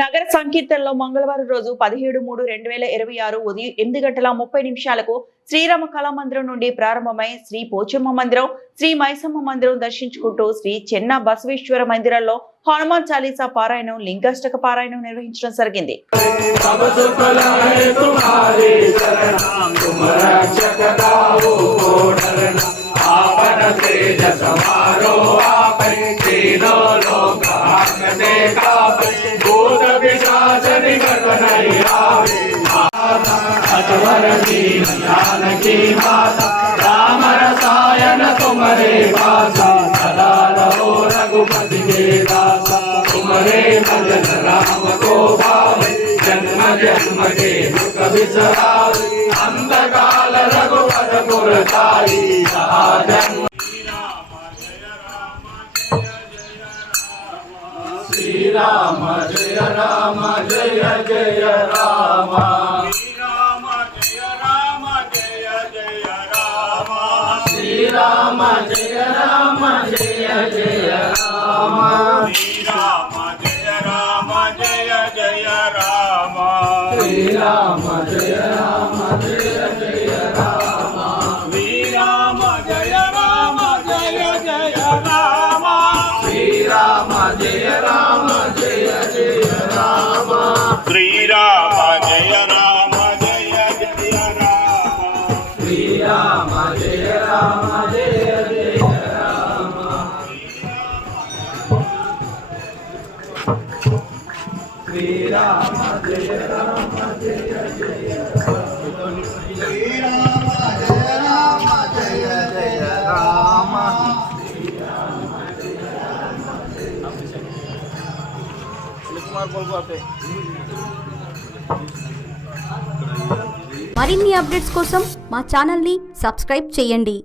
నగర సంకీర్తనలో మంగళవారం రోజు 17/3/2026 ఉదయం 8:30 శ్రీరామ కళామందిరం నుండి ప్రారంభమై శ్రీ పోచమ్మ మందిరం, శ్రీ మైసమ్మ మందిరం దర్శించుకుంటూ శ్రీ చెన్న బసవేశ్వర మందిరంలో హనుమాన్ చాలీసా పారాయణం, లింగాష్టక పారాయణం నిర్వహించడం జరిగింది. राम रसायन तुम्हारे पासा सदा रहो रघुपति के दासा तुम्हारे भजन राम को भावे जन्म जन्म के दुख बिसरावे अंधकाल रघुपत पुर ताई जन्म श्री राम जय राम जय जय राम राम जय राम जय जय राम श्री राम जय राम जय जय राम श्री राम जय राम जय जय राम श्री राम जय राम जय जय राम श्री राम जय राम जय जय राम श्री राम जय राम जय जय राम श्री राम जय राम श्री राम जय राम जय जय श्री राम जय राम जय जय राम మరిన్ని అప్డేట్స్ కోసం మా ఛానల్ని సబ్స్క్రైబ్ చేయండి.